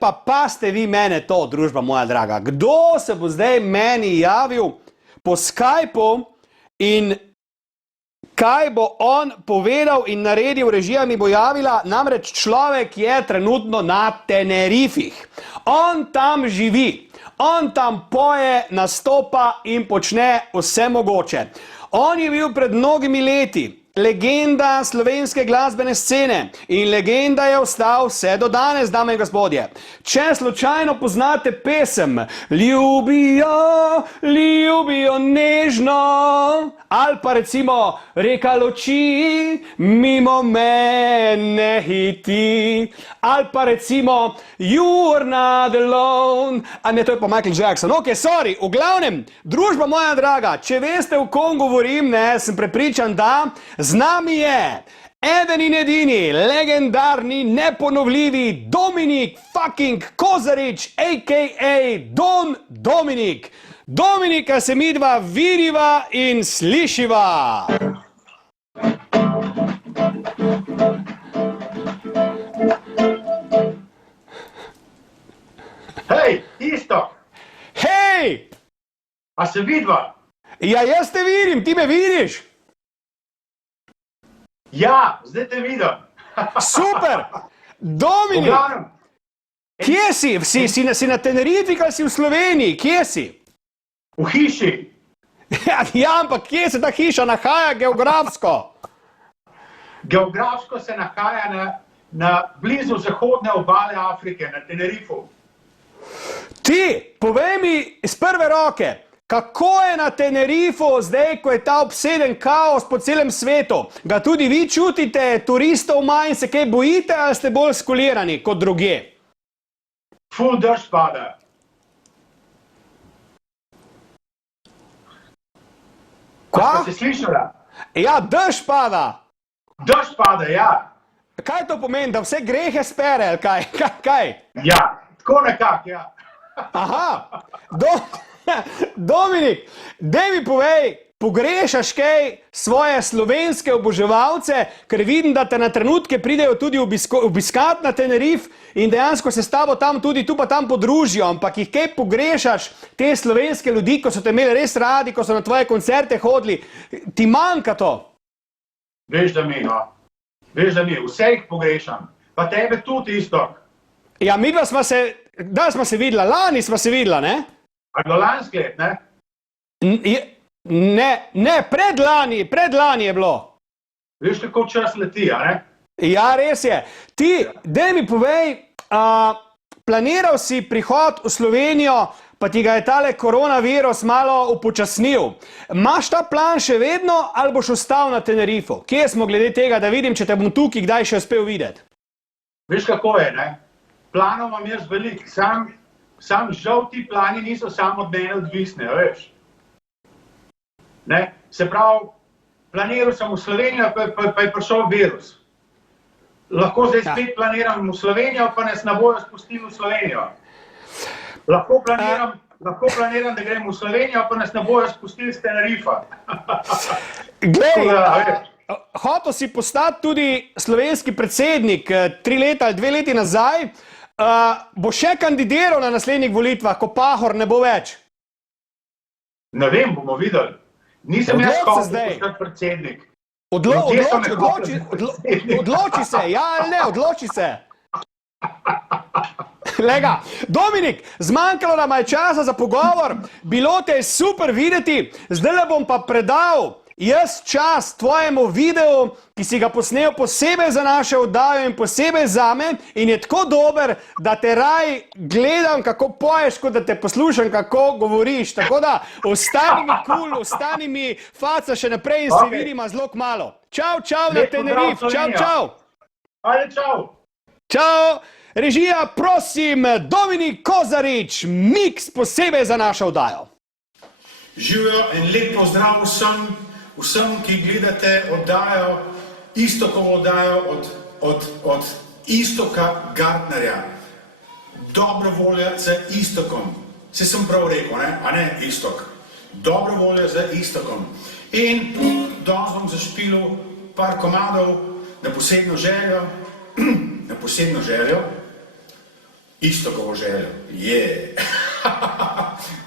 pa paste vi mene to, družba moja draga. Kdo se bo zdaj meni javil po Skypu in kaj bo on povedal in naredil, režija mi bo javila, namreč človek je trenutno na Tenerifih. On tam živi, on tam poje, nastopa in počne vse mogoče. On je bil pred mnogimi leti legenda slovenske glasbene scene in legenda je ostal vse do danes, dame in gospodje. Če slučajno poznate pesem Ljubijo, ljubijo nežno, ali pa recimo Reka luči, mimo mene hiti, ali pa recimo You're not alone, a ne, to je pa Michael Jackson. Ok, sorry, v glavnem, družba moja draga, če veste, o kom govorim, ne, sem prepričan, da z nami je eden in edini, legendarni, neponovljivi Dominik fucking Kozarič, a.k.a. Don Dominik. Dominika se midva vidiva in slišiva. Hej, isto! Hej! A se vidva? Ja, jaz te vidim, ti me vidiš? Ja, zdaj te vidim. Super! Dominik, kje si? Si na Tenerifi ali si v Sloveniji? Kje si? V hiši. Ja, ampak kje se ta hiša nahaja geografsko? Geografsko se nahaja na blizu zahodne obale Afrike, na Tenerifu. Ti, povej mi iz prve roke, kako je na Tenerifu zdaj, ko je ta obseden kaos po celem svetu? Ga tudi vi čutite, turistov manj, se kaj bojite ali ste bolj skolirani kot drugje? Ful dež pada. Kva? A si slišala? Ja, dež pada. Dež pada, ja. Kaj to pomeni, da vse grehe spere, ali kaj? Kaj? Ja, tako nekako, ja. Aha, Dominik, daj mi povej, pogrešaš kaj svoje slovenske oboževalce, ker vidim, da te na trenutke pridejo tudi obiskat na Tenerif in dejansko se s tabo tam tudi tu pa tam podružijo, ampak jih kaj pogrešaš, te slovenske ljudi, ko so te imeli res radi, ko so na tvoje koncerte hodili, ti manjka to? Veš, da mi, no. Veš, da mi, vse jih pogrešam. Pa tebe tudi isto. Ja, midva sva se, da sva se videla, lani sva se videla, ne? A bilo lansko let, ne? Ne, predlani je bilo. Veš, kako čas leti, a ne? Ja, res je. Ti, daj mi povej, planiral si prihod v Slovenijo, pa ti ga je tale koronavirus malo upočasnil. Imaš ta plan še vedno ali boš ostal na Tenerifu? Kje smo glede tega, da vidim, če te bom tukaj kdaj še uspel videti? Veš, kako je, ne? Planov imam jaz veliko, sam žal ti plani niso samo od mene odvisne, veš. Ne? Se pravi, planiral sem v Slovenijo, pa je prišel virus. Lahko zdaj spet planiram v Slovenijo, pa nas ne bojo spustili v Slovenijo. Lahko planiram, da grem v Slovenijo, pa nas ne bojo spustili z Tenerifa. Glej, hotel si postati tudi slovenski predsednik 3 leta ali 2 leti nazaj. Bo še kandidiral na naslednjih volitvah, ko Pahor ne bo več? Ne vem, bomo videli. Nisem jaz hotel postati predsednik. Odloči se, ja ali ne, odloči se. Lega, Dominik, zmanjkalo nam je časa za pogovor, bilo te je super videti, zdaj bom pa predal jaz čas tvojemu videu, ki si ga posnel posebej za naše oddajo in posebej zame in je tako dober, da te raj gledam, kako poješ, kot da te poslušam, kako govoriš. Tako da, ostani mi cool, ostani mi faca še naprej in se vidimo zelo kmalu. Čau, na Tenerif, čau. Ajde, čau. Čau. Režija, prosim, Dominik Kozarič, miks posebej za našo oddajo. Živijo in lep pozdrav vsem, ki gledate oddajo, Istokovo oddajo od Iztoka Gartnerja. Dobra volja za Istokom. Se sem prav rekel, ne? A ne Istok. Dobra volja za Istokom. In danes bom zašpilil par komadov na posebno željo, Istokovo željo. Je.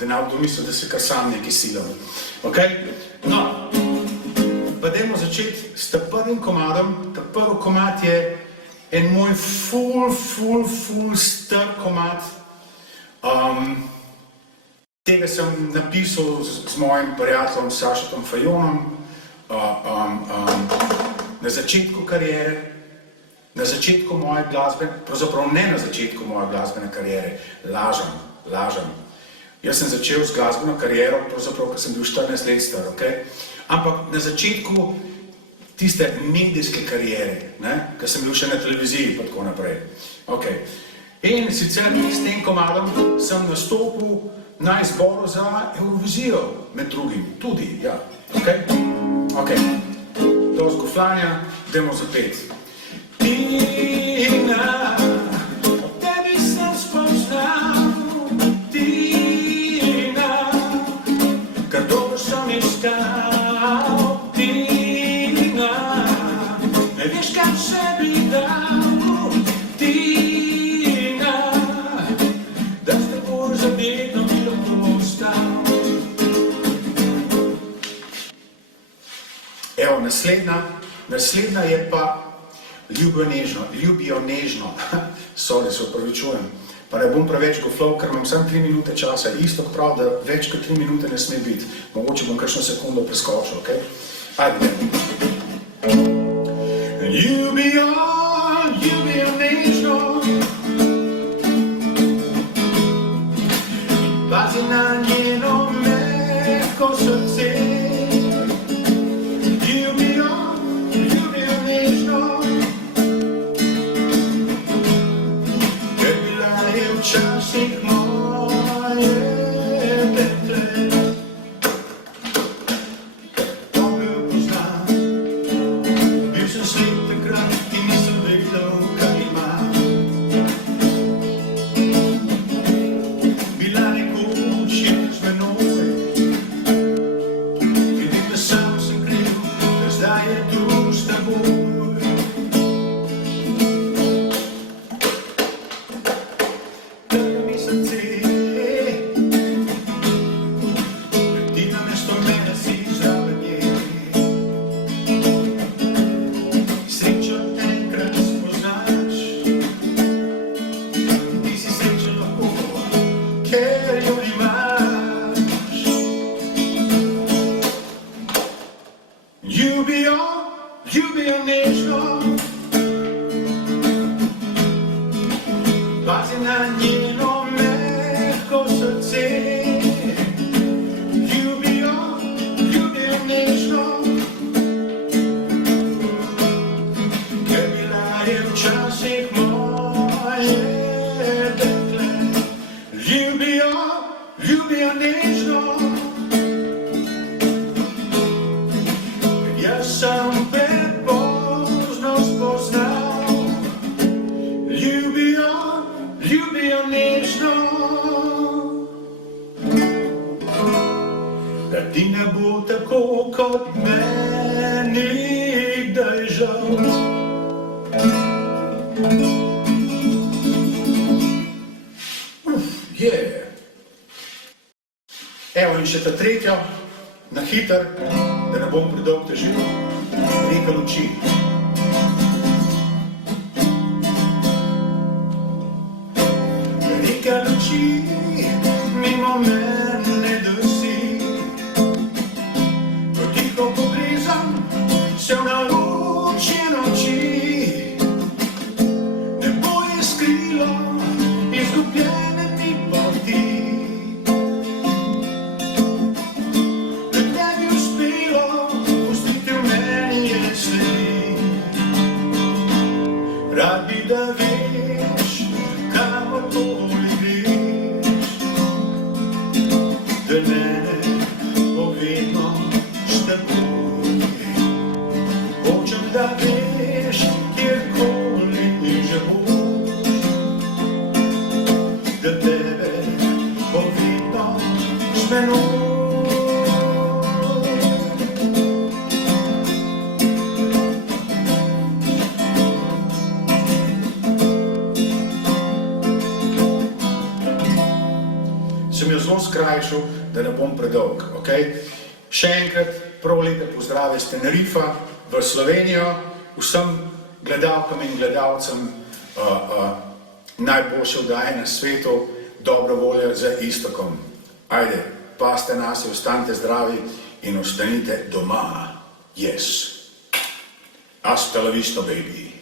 Da ne bo mislil, da se kar sam nekaj silam. Okay? No, pa dajmo začeti s tem prvim komadom. Ta prvi komad je en moj ful star komad. Tega sem napisal z mojim prijateljem Sašetom Fajonom na začetku kariere, na začetku moje glasbene, pravzaprav ne na začetku moje glasbene kariere, lažem. Jaz sem začel s glasbeno kariero, pravzaprav, ko sem bil 14 let star, okay? Ampak na začetku tiste medijske kariere, ko sem bil še na televiziji in tako naprej. Okay. In sicer s tem komadom sem nastopil na izboru za Eurovizijo, med drugim tudi, ja. Okay. Do zgoflanja, dajmo zapet. Tina, o tebi sem spoznal, Tina, kar dolgo sem iskal, Tina, ne veš, kam se bi dal, Tina, da s teboj zavedno bi lahko ostal. Evo, naslednja je pa Ljubijo nežno. Sorry, se opravičujem. Pa ne bom preveč goflal, ker imam samo 3 minute časa. Isto prav, da več kot 3 minute ne sme biti. Mogoče bom kakšno sekundo preskočil, okej? Ajde. Ljubijo nežno, pazi na njeno mehko srce. Ljubijo nežno, ker bila je včasih moje dekle. Pogled poznam, bil sem slep takrat in nisem vedel, kaj imam. Bila nekoč je z menoj, vidim, da sam sem kriv, ker zdaj je tu s teboj. Trga mi srce, ti namesto mene si zraven nje. Srečo enkrat spoznaš, ti si srečen lahko, ker jo imaš. Ljubijo nežno, pazi na njeno mehko srce. Ljubijo nežno, ker bila je včasih moje dekle. Ljubijo nežno, jaz sem prepozno spoznal. Ljubijo nežno, da ti ne bo tako kot meni, kdaj žal. Evo in še ta tretja, na hiter, da ne bom predolg težil, Reka luči. Reka luči, mimo mene drsi, ko tiho pogrezam se v naročje noči. Nebo je skrilo izgubljene mi poti, da ne bi uspelo pustiti v meni je sledi. Rad bi, da veš, kamorkoli greš, da mene bo vedno s teboj. Hočem, da veš, kjerkoli že boš, da tebe bo vedno s menoj. sem jo zelo skrajšal, da ne bom predolg. Okay? Še enkrat prav lepe pozdrave z Tenerifa v Slovenijo, vsem gledalkam in gledalcem najboljše oddaje na svetu, dobro voljo za Istokom. Ajde, paste nase, ostanite zdravi in ostanite doma. Yes. Hasta la vista, baby.